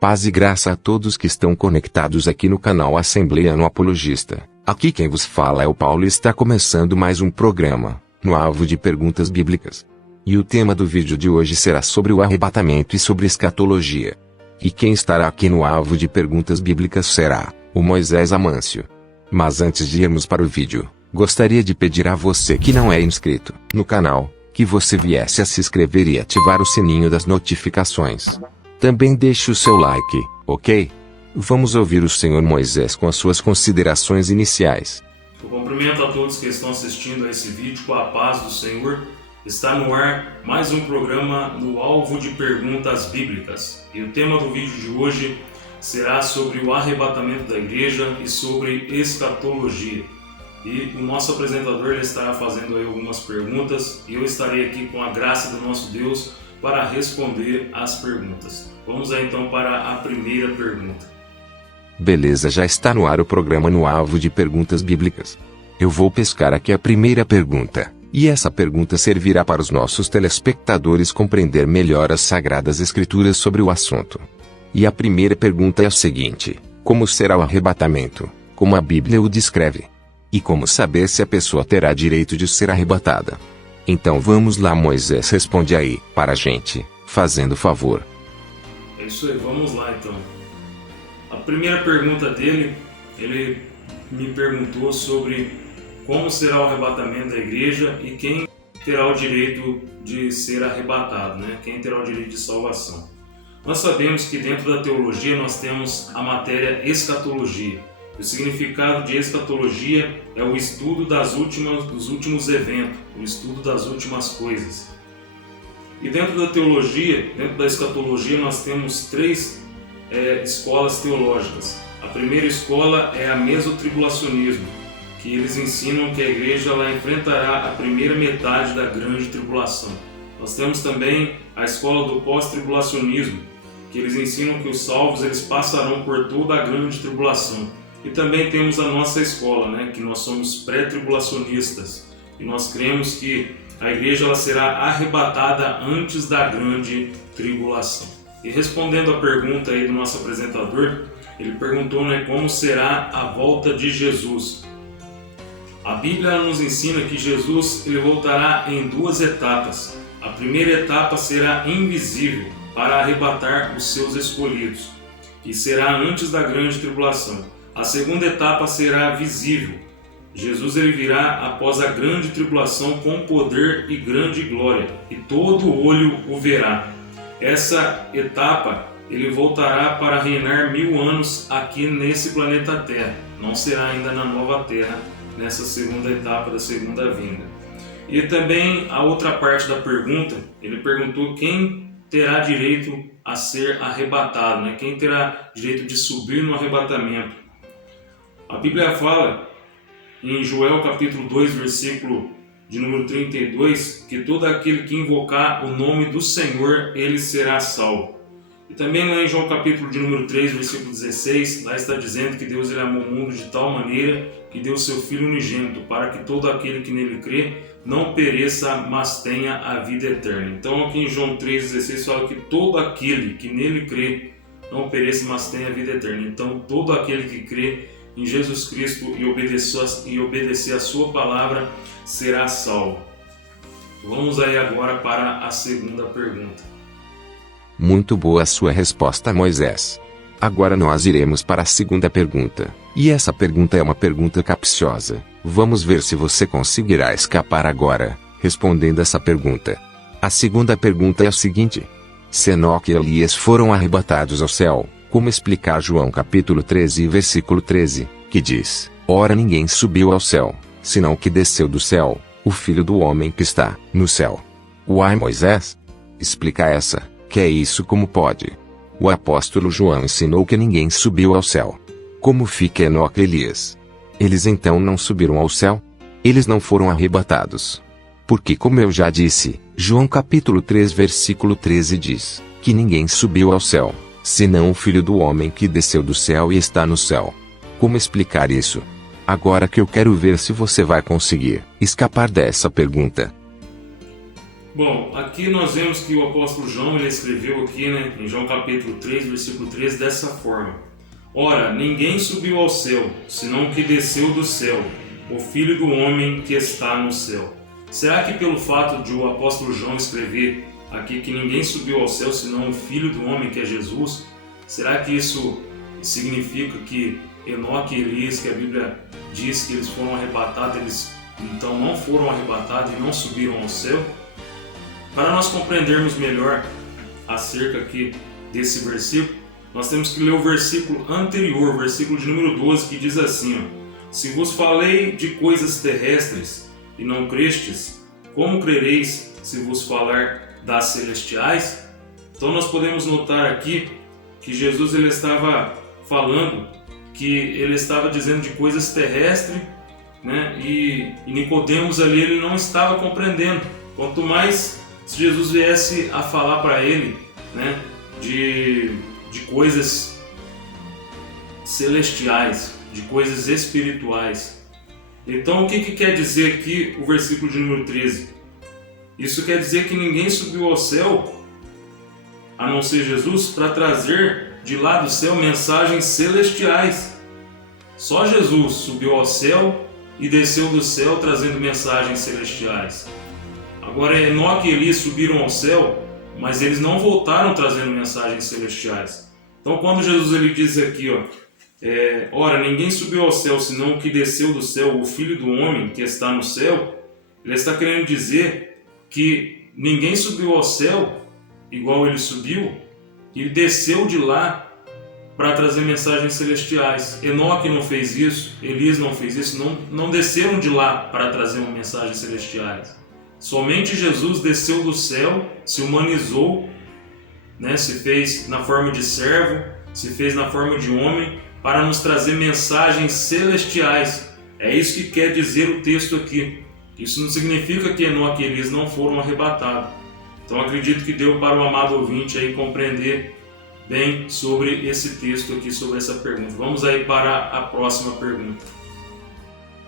Paz e graça a todos que estão conectados aqui no canal Assembleia no Apologista. Aqui quem vos fala é o Paulo e está começando mais um programa, no alvo de perguntas bíblicas. E o tema do vídeo de hoje será sobre o arrebatamento e sobre escatologia. E quem estará aqui no alvo de perguntas bíblicas será o Moisés Amâncio. Mas antes de irmos para o vídeo, gostaria de pedir a você que não é inscrito no canal, que você viesse a se inscrever e ativar o sininho das notificações. Também deixe o seu like, ok? Vamos ouvir o Senhor Moisés com as suas considerações iniciais. Eu cumprimento a todos que estão assistindo a esse vídeo com a paz do Senhor. Está no ar mais um programa no alvo de perguntas bíblicas. E o tema do vídeo de hoje será sobre o arrebatamento da igreja e sobre escatologia. E o nosso apresentador ele estará fazendo aí algumas perguntas e eu estarei aqui com a graça do nosso Deus para responder as perguntas. Vamos aí então para a primeira pergunta. Beleza, já está no ar o programa no alvo de perguntas bíblicas. Eu vou pescar aqui a primeira pergunta, e essa pergunta servirá para os nossos telespectadores compreender melhor as Sagradas Escrituras sobre o assunto. E a primeira pergunta é a seguinte: como será o arrebatamento, como a Bíblia o descreve? E como saber se a pessoa terá direito de ser arrebatada? Então vamos lá, Moisés, responde aí para a gente, fazendo favor. É isso aí, vamos lá então. A primeira pergunta dele, ele me perguntou sobre como será o arrebatamento da igreja e quem terá o direito de ser arrebatado, né? Quem terá o direito de salvação. Nós sabemos que dentro da teologia nós temos a matéria escatologia. O significado de escatologia é o estudo dos últimos eventos, o estudo das últimas coisas. E dentro da teologia, dentro da escatologia, nós temos três escolas teológicas. A primeira escola é a mesotribulacionismo, que eles ensinam que a igreja ela enfrentará a primeira metade da grande tribulação. Nós temos também a escola do pós-tribulacionismo, que eles ensinam que os salvos eles passarão por toda a grande tribulação. E também temos a nossa escola, né, que nós somos pré-tribulacionistas. E nós cremos que a igreja ela será arrebatada antes da grande tribulação. E respondendo à pergunta aí do nosso apresentador, ele perguntou, né, como será a volta de Jesus. A Bíblia nos ensina que Jesus ele voltará em duas etapas. A primeira etapa será invisível para arrebatar os seus escolhidos, e será antes da grande tribulação. A segunda etapa será visível. Jesus ele virá após a grande tribulação com poder e grande glória, e todo olho o verá. Essa etapa ele voltará para reinar 1000 anos aqui nesse planeta Terra. Não será ainda na nova Terra, nessa segunda etapa da segunda vinda. E também a outra parte da pergunta, ele perguntou quem terá direito a ser arrebatado, né? Quem terá direito de subir no arrebatamento. A Bíblia fala em Joel capítulo 2, versículo de número 32, que todo aquele que invocar o nome do Senhor, ele será salvo. E também lá em João capítulo de número 3, versículo 16, lá está dizendo que Deus ele amou o mundo de tal maneira que deu seu Filho unigênito, para que todo aquele que nele crê não pereça, mas tenha a vida eterna. Então aqui em João 3,16 fala que todo aquele que nele crê não pereça, mas tenha a vida eterna. Então todo aquele que crê em Jesus Cristo e obedecer a sua palavra será salvo. Vamos aí agora para a segunda pergunta. Muito boa a sua resposta, Moisés. Agora nós iremos para a segunda pergunta. E essa pergunta é uma pergunta capciosa. Vamos ver se você conseguirá escapar agora, respondendo essa pergunta. A segunda pergunta é a seguinte: se Enoque e Elias foram arrebatados ao céu, como explicar João capítulo 13 versículo 13, que diz: ora ninguém subiu ao céu, senão que desceu do céu, o Filho do Homem que está no céu. Uai, Moisés? Explica essa, que é isso como pode? O apóstolo João ensinou que ninguém subiu ao céu. Como fica Enoque e Elias? Eles então não subiram ao céu? Eles não foram arrebatados. Porque como eu já disse, João capítulo 3 versículo 13 diz, que ninguém subiu ao céu, senão o Filho do Homem que desceu do céu e está no céu. Como explicar isso? Agora que eu quero ver se você vai conseguir escapar dessa pergunta. Bom, aqui nós vemos que o apóstolo João ele escreveu aqui, né, em João capítulo 3, versículo 13, dessa forma: Ora, ninguém subiu ao céu, senão o que desceu do céu, o Filho do Homem que está no céu. Será que pelo fato de o apóstolo João escrever aqui que ninguém subiu ao céu, senão o Filho do Homem que é Jesus, será que isso significa que Enoque e Elias, que a Bíblia diz que eles foram arrebatados, eles então não foram arrebatados e não subiram ao céu? Para nós compreendermos melhor acerca aqui desse versículo, nós temos que ler o versículo anterior, o versículo de número 12, que diz assim: Se vos falei de coisas terrestres e não crestes, como crereis se vos falar das celestiais? Então nós podemos notar aqui que Jesus ele estava falando, que ele estava dizendo de coisas terrestres, né? E Nicodemos ali ele não estava compreendendo. Quanto mais se Jesus viesse a falar para ele, né, de coisas celestiais, de coisas espirituais. Então o que quer dizer aqui o versículo de número 13? Isso quer dizer que ninguém subiu ao céu, a não ser Jesus, para trazer de lá do céu mensagens celestiais. Só Jesus subiu ao céu e desceu do céu trazendo mensagens celestiais. Agora Enoque e Elias subiram ao céu, mas eles não voltaram trazendo mensagens celestiais. Então quando Jesus ele diz aqui, ora, ninguém subiu ao céu senão o que desceu do céu, o Filho do Homem que está no céu, ele está querendo dizer que ninguém subiu ao céu igual ele subiu, ele desceu de lá para trazer mensagens celestiais. Enoque não fez isso, Elias não fez isso, não desceram de lá para trazer mensagens celestiais. Somente Jesus desceu do céu, se humanizou, né, se fez na forma de servo, se fez na forma de homem, para nos trazer mensagens celestiais. É isso que quer dizer o texto aqui. Isso não significa que Enoque e Elias não foram arrebatados. Então acredito que deu para o amado ouvinte aí compreender bem sobre esse texto aqui, sobre essa pergunta. Vamos aí para a próxima pergunta.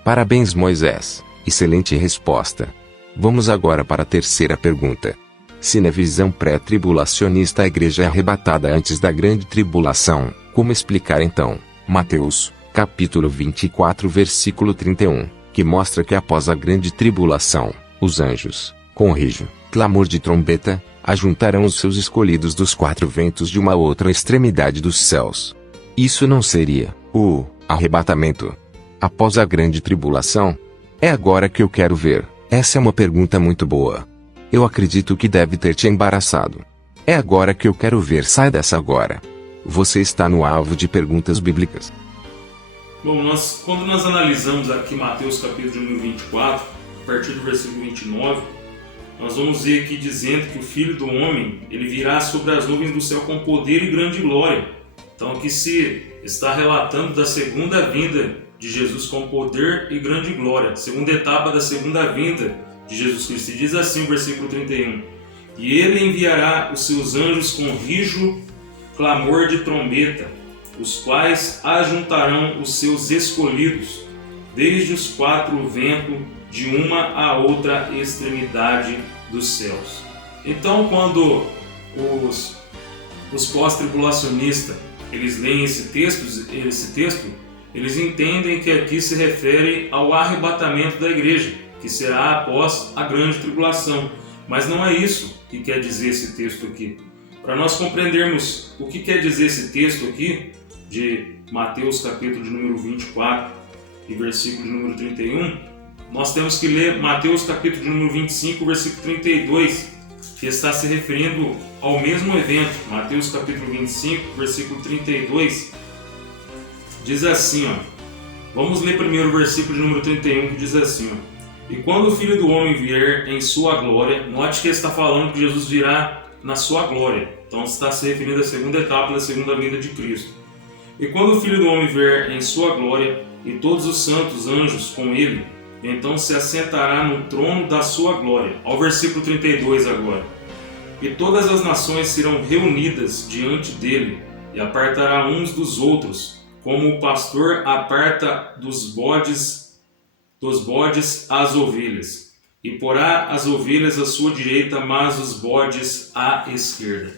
Parabéns, Moisés. Excelente resposta. Vamos agora para a terceira pergunta. Se na visão pré-tribulacionista a igreja é arrebatada antes da grande tribulação, como explicar então Mateus, capítulo 24, versículo 31, que mostra que após a grande tribulação, os anjos, com rijo, clamor de trombeta, ajuntarão os seus escolhidos dos quatro ventos de uma outra extremidade dos céus? Isso não seria o arrebatamento após a grande tribulação? É agora que eu quero ver. Essa é uma pergunta muito boa. Eu acredito que deve ter te embaraçado. É agora que eu quero ver. Sai dessa agora. Você está no alvo de perguntas bíblicas. Bom, quando nós analisamos aqui Mateus capítulo número 24, a partir do versículo 29, nós vamos ver aqui dizendo que o Filho do Homem ele virá sobre as nuvens do céu com poder e grande glória. Então aqui se está relatando da segunda vinda de Jesus com poder e grande glória, segunda etapa da segunda vinda de Jesus Cristo. E diz assim o versículo 31: E ele enviará os seus anjos com rijo, clamor de trombeta, os quais ajuntarão os seus escolhidos, desde os quatro ventos, de uma a outra extremidade dos céus. Então, quando os pós-tribulacionistas eles leem esse texto, eles entendem que aqui se refere ao arrebatamento da igreja, que será após a grande tribulação. Mas não é isso que quer dizer esse texto aqui. Para nós compreendermos o que quer dizer esse texto aqui, de Mateus capítulo de número 24 e versículo de número 31, nós temos que ler Mateus capítulo de número 25, versículo 32, que está se referindo ao mesmo evento. Mateus capítulo 25, versículo 32, diz assim, vamos ler primeiro o versículo de número 31, que diz assim, E quando o Filho do Homem vier em sua glória, note que ele está falando que Jesus virá na sua glória. Então está se referindo à segunda etapa da segunda vinda de Cristo. E quando o Filho do Homem vier em sua glória, e todos os santos anjos com ele, então se assentará no trono da sua glória. Ao versículo 32 agora. E todas as nações serão reunidas diante dele, e apartará uns dos outros, como o pastor aparta dos bodes as ovelhas. e porá as ovelhas à sua direita, mas os bodes à esquerda.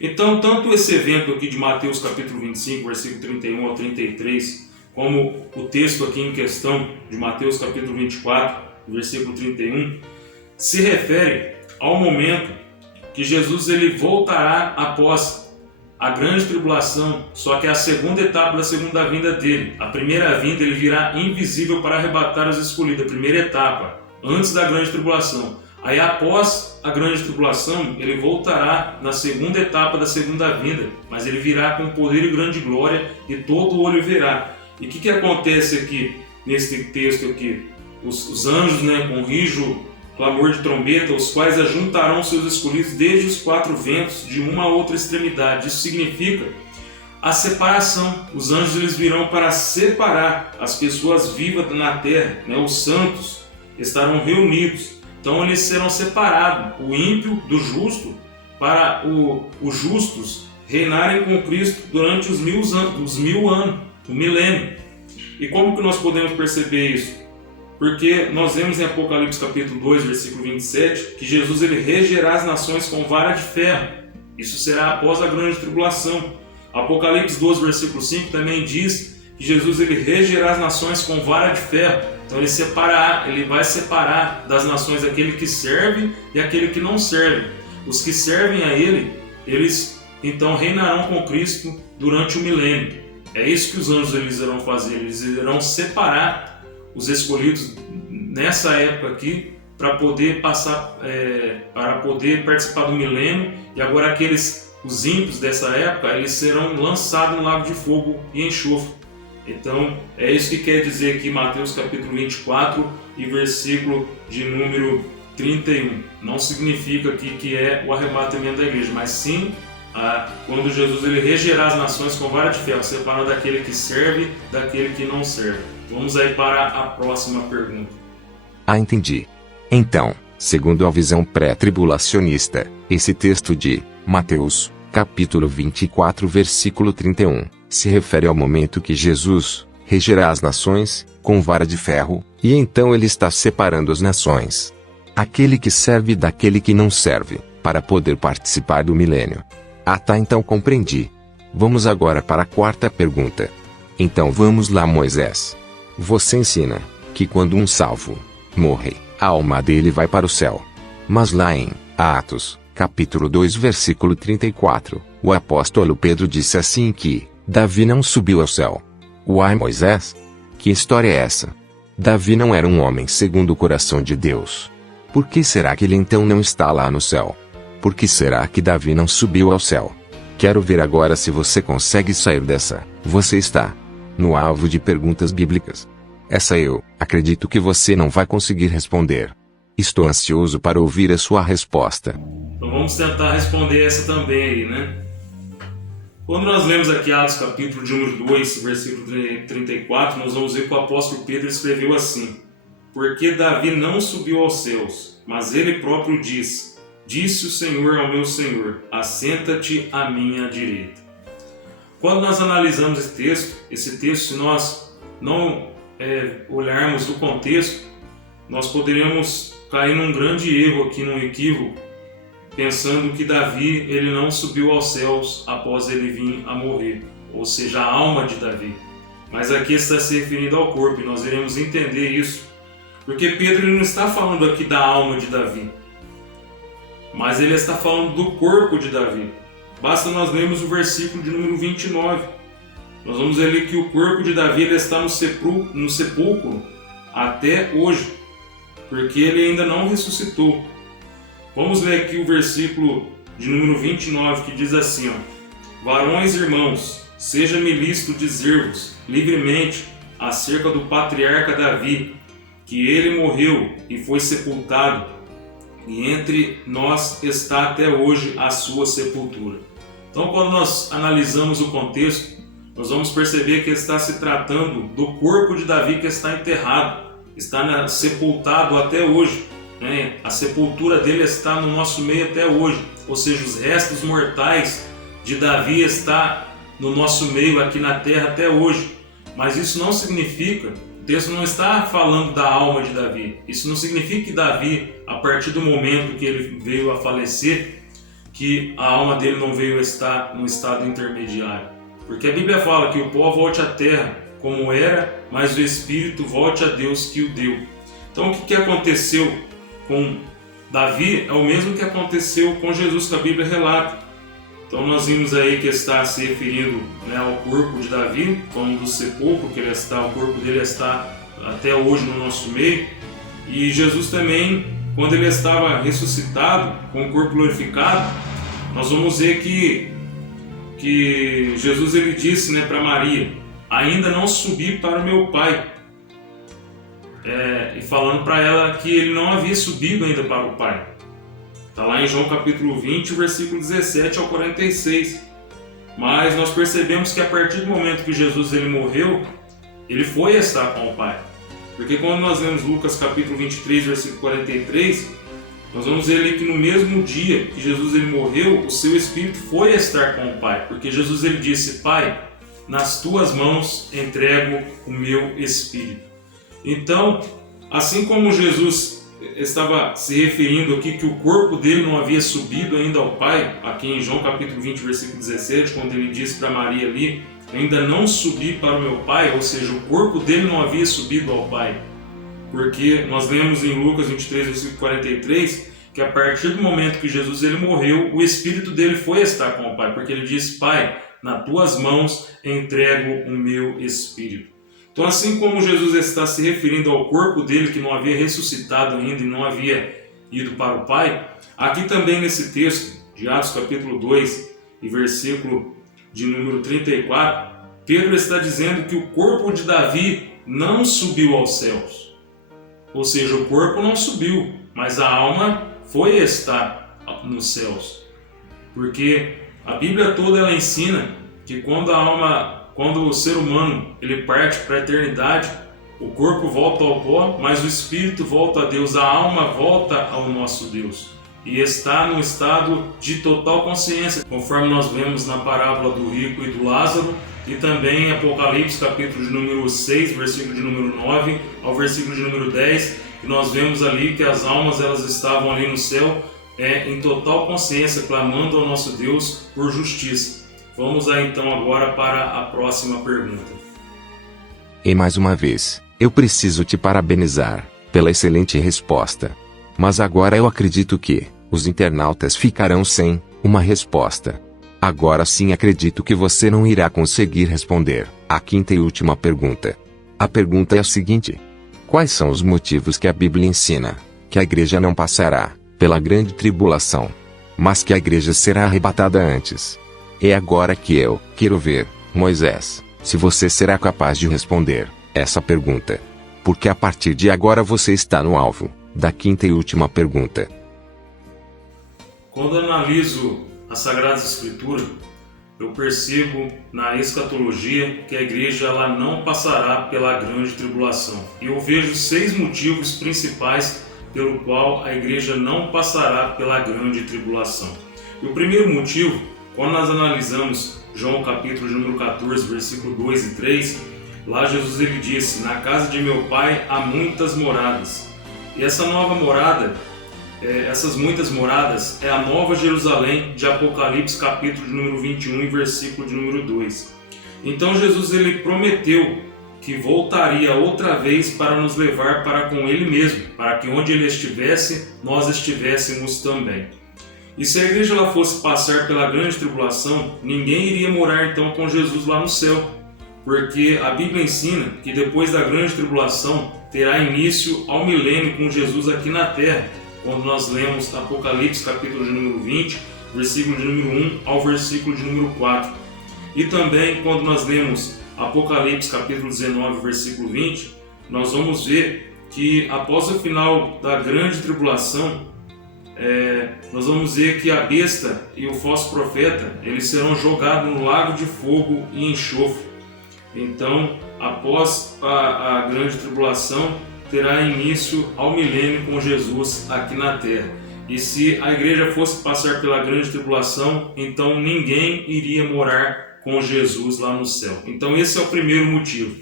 Então, tanto esse evento aqui de Mateus capítulo 25, versículo 31 ao 33, como o texto aqui em questão de Mateus capítulo 24, versículo 31, se refere ao momento que Jesus ele voltará após a grande tribulação, só que é a segunda etapa da segunda vinda dele. A primeira vinda ele virá invisível para arrebatar os escolhidos, a primeira etapa, antes da grande tribulação. Aí após a grande tribulação, ele voltará na segunda etapa da segunda vinda, mas ele virá com poder e grande glória e todo olho verá. E o que acontece aqui, nesse texto aqui? Os anjos, com rijo, clamor de trombeta, os quais ajuntarão seus escolhidos desde os quatro ventos de uma a outra extremidade. Isso significa a separação. Os anjos eles virão para separar as pessoas vivas na terra, os santos estarão reunidos. Então eles serão separados, o ímpio do justo, para os justos reinarem com Cristo durante os 1000 anos, o milênio. E como que nós podemos perceber isso? Porque nós vemos em Apocalipse capítulo 2, versículo 27, que Jesus ele regerá as nações com vara de ferro. Isso será após a grande tribulação. Apocalipse 12, versículo 5 também diz que Jesus ele regerá as nações com vara de ferro. Então ele vai separar das nações aquele que serve e aquele que não serve. Os que servem a ele, eles então reinarão com Cristo durante o milênio. É isso que os anjos eles irão fazer. Eles irão separar os escolhidos nessa época aqui para poder para poder participar do milênio. E agora os ímpios dessa época, eles serão lançados no lago de fogo e enxofre. Então, é isso que quer dizer aqui Mateus capítulo 24 e versículo de número 31. Não significa aqui que é o arrebatamento da igreja, mas sim quando Jesus ele regerá as nações com vara de ferro, separando daquele que serve daquele que não serve. Vamos aí para a próxima pergunta. Entendi. Então, segundo a visão pré-tribulacionista, esse texto de Mateus, capítulo 24, versículo 31, se refere ao momento que Jesus regerá as nações com vara de ferro, e então ele está separando as nações, aquele que serve daquele que não serve, para poder participar do milênio. Então compreendi. Vamos agora para a quarta pergunta. Então vamos lá, Moisés. Você ensina que quando um salvo morre, a alma dele vai para o céu. Mas lá em Atos, capítulo 2, versículo 34, o apóstolo Pedro disse assim que Davi não subiu ao céu. Uai, Moisés? Que história é essa? Davi não era um homem segundo o coração de Deus. Por que será que ele então não está lá no céu? Por que será que Davi não subiu ao céu? Quero ver agora se você consegue sair dessa. Você está no alvo de perguntas bíblicas. Essa eu acredito que você não vai conseguir responder. Estou ansioso para ouvir a sua resposta. Então vamos tentar responder essa também aí, Quando nós lemos aqui Atos capítulo de número 2, versículo 34, nós vamos ver que o apóstolo Pedro escreveu assim: porque Davi não subiu aos céus, mas ele próprio disse o Senhor ao meu Senhor, assenta-te à minha direita. Quando nós analisamos esse texto, se nós não olharmos o contexto, nós poderíamos cair num grande erro aqui, num equívoco, pensando que Davi ele não subiu aos céus após ele vir a morrer, ou seja, a alma de Davi. Mas aqui está se referindo ao corpo, e nós iremos entender isso, porque Pedro ele não está falando aqui da alma de Davi, mas ele está falando do corpo de Davi. Basta nós lermos o versículo de número 29. Nós vamos ver ali que o corpo de Davi ele está no sepulcro até hoje, porque ele ainda não ressuscitou. Vamos ler aqui o versículo de número 29, que diz assim: varões irmãos, seja-me lícito dizer-vos livremente acerca do patriarca Davi, que ele morreu e foi sepultado, e entre nós está até hoje a sua sepultura. Então, quando nós analisamos o contexto, nós vamos perceber que está se tratando do corpo de Davi que está enterrado, está sepultado até hoje. A sepultura dele está no nosso meio até hoje, ou seja, os restos mortais de Davi está no nosso meio aqui na terra até hoje. Mas isso não significa O texto não está falando da alma de Davi. Isso não significa que Davi, a partir do momento que ele veio a falecer, que a alma dele não veio a estar no estado intermediário. Porque a Bíblia fala que o pó volte à terra como era, mas o espírito volte a Deus que o deu. Então o que aconteceu com Davi é o mesmo que aconteceu com Jesus, que a Bíblia relata. Então nós vimos aí que está se referindo, né, ao corpo de Davi, como do sepulcro que ele está, o corpo dele está até hoje no nosso meio. E Jesus também, quando ele estava ressuscitado, com o corpo glorificado, nós vamos ver que Jesus ele disse, né, para Maria: ainda não subi para o meu Pai. E falando para ela que ele não havia subido ainda para o Pai. Está lá em João capítulo 20, versículo 17 ao 46. Mas nós percebemos que a partir do momento que Jesus ele morreu, ele foi estar com o Pai. Porque quando nós lemos Lucas capítulo 23, versículo 43, nós vamos ver ali que no mesmo dia que Jesus ele morreu, o seu Espírito foi estar com o Pai. Porque Jesus ele disse: Pai, nas tuas mãos entrego o meu Espírito. Então, assim como Jesus estava se referindo aqui que o corpo dele não havia subido ainda ao Pai, aqui em João capítulo 20, versículo 17, quando ele disse para Maria ali: ainda não subi para o meu Pai, ou seja, o corpo dele não havia subido ao Pai. Porque nós lemos em Lucas 23, versículo 43, que a partir do momento que Jesus ele morreu, o Espírito dele foi estar com o Pai, porque ele disse: Pai, nas tuas mãos entrego o meu Espírito. Então, assim como Jesus está se referindo ao corpo dele que não havia ressuscitado ainda e não havia ido para o Pai, aqui também nesse texto de Atos capítulo 2 e versículo de número 34, Pedro está dizendo que o corpo de Davi não subiu aos céus. Ou seja, o corpo não subiu, mas a alma foi estar nos céus. Porque a Bíblia toda ela ensina que quando o ser humano ele parte para a eternidade, o corpo volta ao pó, mas o espírito volta a Deus, a alma volta ao nosso Deus. E está no estado de total consciência, conforme nós vemos na parábola do rico e do Lázaro, e também em Apocalipse capítulo de número 6, versículo de número 9 ao versículo de número 10, e nós vemos ali que as almas elas estavam ali no céu em total consciência, clamando ao nosso Deus por justiça. Vamos lá então agora para a próxima pergunta. E mais uma vez, eu preciso te parabenizar pela excelente resposta. Mas agora eu acredito que os internautas ficarão sem uma resposta. Agora sim acredito que você não irá conseguir responder a quinta e última pergunta. A pergunta é a seguinte: quais são os motivos que a Bíblia ensina que a igreja não passará pela grande tribulação, mas que a igreja será arrebatada antes? É agora que eu quero ver, Moisés, se você será capaz de responder essa pergunta. Porque a partir de agora você está no alvo da quinta e última pergunta. Quando analiso as Sagradas Escrituras, eu percebo na escatologia que a igreja ela não passará pela grande tribulação. E eu vejo 6 motivos principais pelo qual a igreja não passará pela grande tribulação. E o primeiro motivo, quando nós analisamos João capítulo número 14, versículo 2 e 3, lá Jesus ele disse: na casa de meu pai há muitas moradas. E essa nova morada, essas muitas moradas, é a nova Jerusalém de Apocalipse capítulo de número 21 e versículo de número 2. Então Jesus ele prometeu que voltaria outra vez para nos levar para com ele mesmo, para que onde ele estivesse, nós estivéssemos também. E se a igreja ela fosse passar pela grande tribulação, ninguém iria morar então com Jesus lá no céu, porque a Bíblia ensina que depois da grande tribulação terá início ao milênio com Jesus aqui na terra, quando nós lemos Apocalipse capítulo de número 20, versículo de número 1 ao versículo de número 4. E também quando nós lemos Apocalipse capítulo 19, versículo 20, nós vamos ver que após o final da grande tribulação, nós vamos ver que a besta e o falso profeta eles serão jogados no lago de fogo e enxofre. Então, após a grande tribulação, terá início ao milênio com Jesus aqui na terra. E se a igreja fosse passar pela grande tribulação, então ninguém iria morar com Jesus lá no céu. Então esse é o primeiro motivo.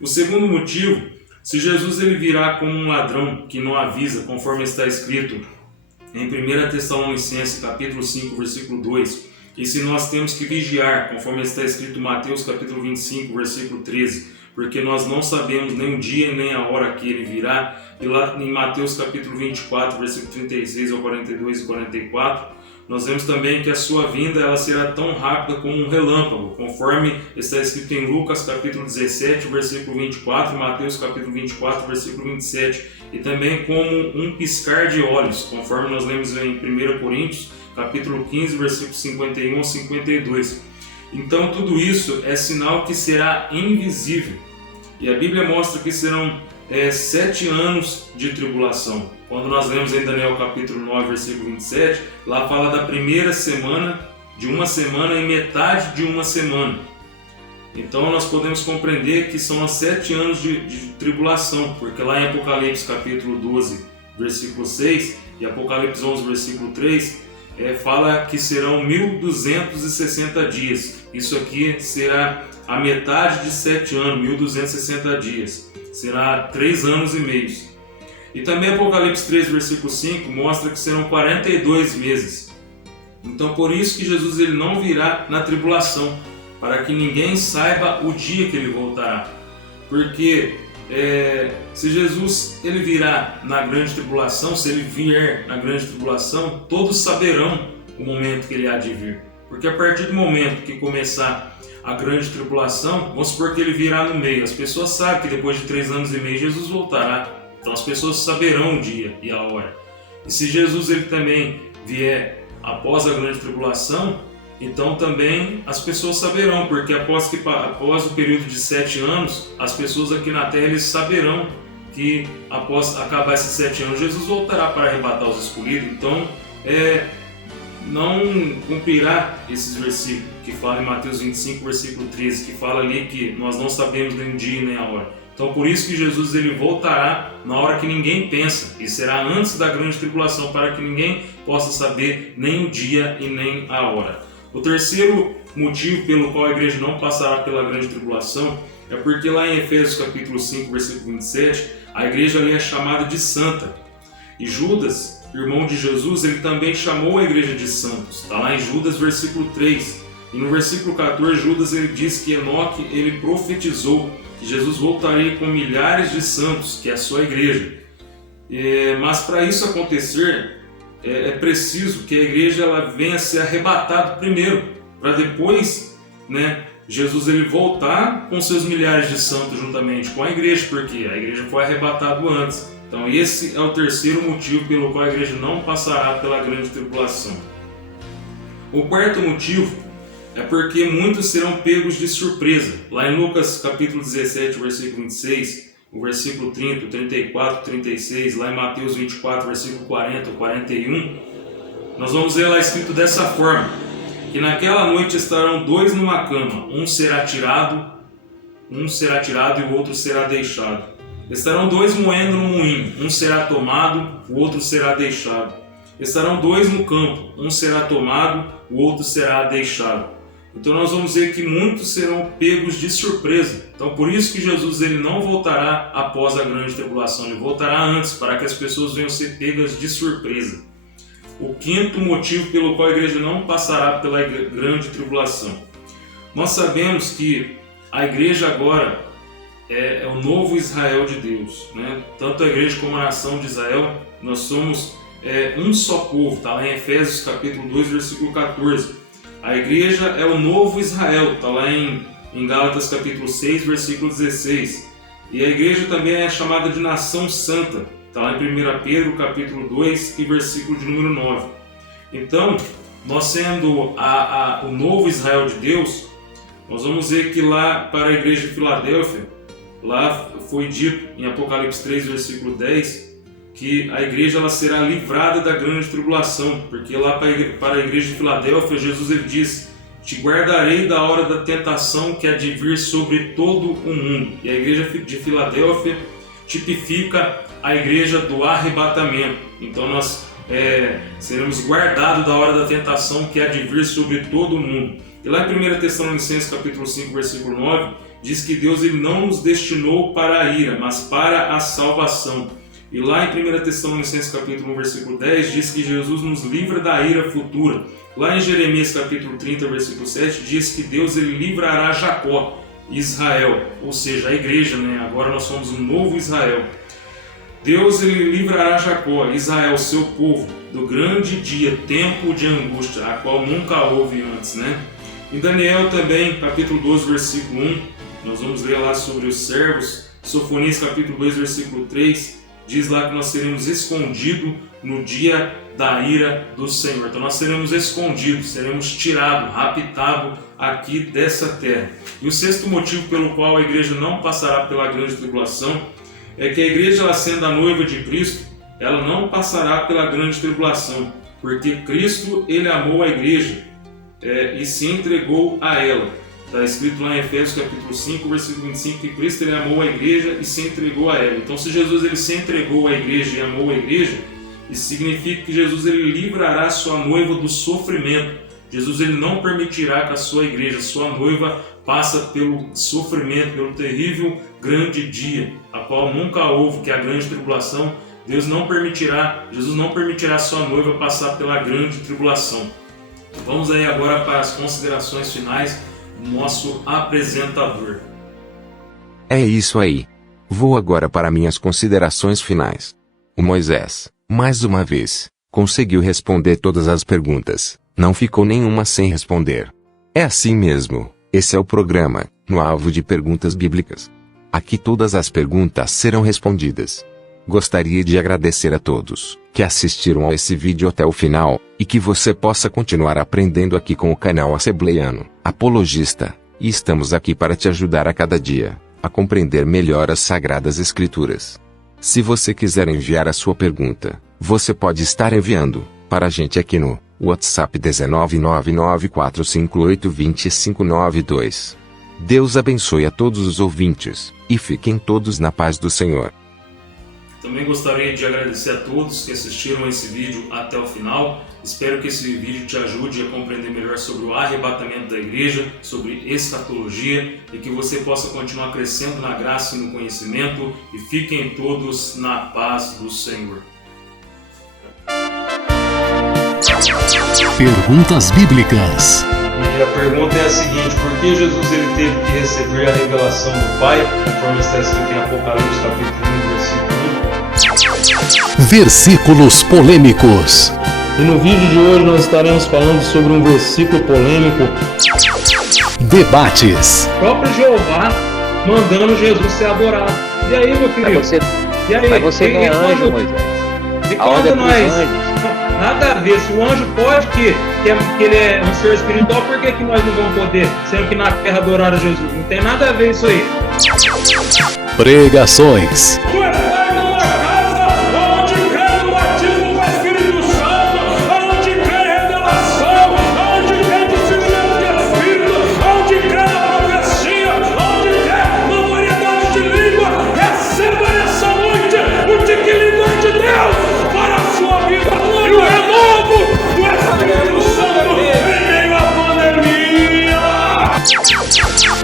O segundo motivo Se Jesus ele virá como um ladrão que não avisa, conforme está escrito em 1 Tessalonicenses capítulo 5, versículo 2, e se nós temos que vigiar, conforme está escrito em Mateus capítulo 25, versículo 13, porque nós não sabemos nem o dia nem a hora que ele virá, e lá em Mateus capítulo 24, versículo 36 ao 42 e 44, nós vemos também que a sua vinda ela será tão rápida como um relâmpago, conforme está escrito em Lucas capítulo 17, versículo 24, e Mateus capítulo 24, versículo 27, e também como um piscar de olhos, conforme nós lemos em 1 Coríntios capítulo 15, versículo 51 ao 52. Então tudo isso é sinal que será invisível. E a Bíblia mostra que serão 7 anos de tribulação. Quando nós lemos em Daniel capítulo 9, versículo 27, lá fala da primeira semana, de uma semana e metade de uma semana. Então nós podemos compreender que são 7 anos de tribulação, porque lá em Apocalipse capítulo 12, versículo 6 e Apocalipse 11, versículo 3, fala que serão 1260 dias. Isso aqui será a metade de 7 anos, 1260 dias. Será 3 anos e meio. E também Apocalipse 3, versículo 5 mostra que serão 42 meses. Então por isso que Jesus ele não virá na tribulação, para que ninguém saiba o dia que ele voltará. Porque se Jesus ele virá na grande tribulação, se ele vier na grande tribulação, todos saberão o momento que ele há de vir. Porque a partir do momento que começar a grande tribulação, vamos supor que ele virá no meio. As pessoas sabem que depois de 3 anos e meio Jesus voltará. Então as pessoas saberão o dia e a hora. E se Jesus ele também vier após a grande tribulação, então também as pessoas saberão, porque após o período de 7 anos, as pessoas aqui na Terra eles saberão que após acabar esses 7 anos, Jesus voltará para arrebatar os escolhidos. Então, não cumprirá esses versículos que falam em Mateus 25, versículo 13, que fala ali que nós não sabemos nem o dia nem a hora. Então, por isso que Jesus ele voltará na hora que ninguém pensa, e será antes da grande tribulação, para que ninguém possa saber nem o dia e nem a hora. O terceiro motivo pelo qual a igreja não passará pela grande tribulação é porque lá em Efésios capítulo 5, versículo 27, a igreja ali é chamada de santa. E Judas, irmão de Jesus, ele também chamou a igreja de santos. Está lá em Judas, versículo 3. E no versículo 14, Judas ele diz que Enoque ele profetizou que Jesus voltaria com milhares de santos, que é a sua igreja. Mas para isso acontecer, é preciso que a igreja ela venha a ser arrebatada primeiro, para depois, Jesus ele voltar com seus milhares de santos juntamente com a igreja, porque a igreja foi arrebatada antes. Então esse é o terceiro motivo pelo qual a igreja não passará pela grande tribulação. O quarto motivo é porque muitos serão pegos de surpresa. Lá em Lucas capítulo 17, versículo 26, o versículo 30, 34, 36, lá em Mateus 24, versículo 40, 41, nós vamos ver lá escrito dessa forma, que naquela noite estarão 2 numa cama, um será tirado e o outro será deixado. Estarão 2 moendo no moinho, um será tomado, o outro será deixado. Estarão 2 no campo, um será tomado, o outro será deixado. Então nós vamos ver que muitos serão pegos de surpresa. Então por isso que Jesus ele não voltará após a grande tribulação, ele voltará antes, para que as pessoas venham ser pegas de surpresa. O quinto motivo pelo qual a igreja não passará pela grande tribulação. Nós sabemos que a igreja agora é o novo Israel de Deus, Tanto a igreja como a nação de Israel, nós somos um só povo. Está lá em Efésios capítulo 2, versículo 14. A igreja é o novo Israel, está lá em Gálatas capítulo 6, versículo 16. E a igreja também é chamada de nação santa, está lá em 1 Pedro capítulo 2 e versículo de número 9. Então, nós sendo o novo Israel de Deus, nós vamos ver que lá para a igreja de Filadélfia, lá foi dito em Apocalipse 3, versículo 10, que a igreja ela será livrada da grande tribulação, porque lá para a igreja de Filadélfia, Jesus ele diz: te guardarei da hora da tentação que há de vir sobre todo o mundo. E a igreja de Filadélfia tipifica a igreja do arrebatamento. Então nós seremos guardados da hora da tentação que há de vir sobre todo o mundo. E lá em 1 Tessalonicenses capítulo 5, versículo 9, diz que Deus ele não nos destinou para a ira, mas para a salvação. E lá em 1 Tessalonicenses capítulo 1, versículo 10, diz que Jesus nos livra da ira futura. Lá em Jeremias capítulo 30, versículo 7, diz que Deus ele livrará Jacó, Israel, ou seja, a igreja, né? Agora nós somos um novo Israel. Deus ele livrará Jacó, Israel, seu povo, do grande dia, tempo de angústia, a qual nunca houve antes, né? Em Daniel também, capítulo 12, versículo 1, nós vamos ler lá sobre os servos. Sofonias capítulo 2, versículo 3, diz lá que nós seremos escondidos no dia da ira do Senhor. Então nós seremos escondidos, seremos tirados, raptados aqui dessa terra. E o sexto motivo pelo qual a igreja não passará pela grande tribulação é que a igreja, ela sendo a noiva de Cristo, ela não passará pela grande tribulação, porque Cristo ele amou a igreja e se entregou a ela. Está escrito lá em Efésios capítulo 5, versículo 25, que Cristo ele amou a igreja e se entregou a ela. Então se Jesus ele se entregou à igreja e amou a igreja, isso significa que Jesus ele livrará a sua noiva do sofrimento. Jesus ele não permitirá que a sua igreja, a sua noiva, passe pelo sofrimento, pelo terrível grande dia, a qual nunca houve, que é a grande tribulação. Jesus não permitirá a sua noiva passar pela grande tribulação. Vamos aí agora para as considerações finais do nosso apresentador. É isso aí. Vou agora para minhas considerações finais. O Moisés, mais uma vez, conseguiu responder todas as perguntas. Não ficou nenhuma sem responder. É assim mesmo. Esse é o programa, no alvo de perguntas bíblicas. Aqui todas as perguntas serão respondidas. Gostaria de agradecer a todos que assistiram a esse vídeo até o final, e que você possa continuar aprendendo aqui com o canal Assembleiano Apologista, e estamos aqui para te ajudar a cada dia a compreender melhor as Sagradas Escrituras. Se você quiser enviar a sua pergunta, você pode estar enviando para a gente aqui no WhatsApp 19994582592. Deus abençoe a todos os ouvintes, e fiquem todos na paz do Senhor. Também gostaria de agradecer a todos que assistiram esse vídeo até o final. Espero que esse vídeo te ajude a compreender melhor sobre o arrebatamento da igreja, sobre escatologia, e que você possa continuar crescendo na graça e no conhecimento, e fiquem todos na paz do Senhor. Perguntas bíblicas. E a pergunta é a seguinte: por que Jesus ele teve que receber a revelação do Pai, conforme está escrito em Apocalipse capítulo 1, versículo 1? Versículos polêmicos. E no vídeo de hoje nós estaremos falando sobre um versículo polêmico. Debates. O próprio Jeová mandando Jesus ser adorado. E aí, meu querido? Mas você não é anjo, Moisés. E quando nós... Nada a ver, se o anjo pode, que ele é um ser espiritual, por que nós não vamos poder, sendo que na terra adoraram Jesus? Não tem nada a ver isso aí. Pregações.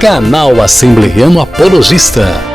Canal Assembleiano Apologista.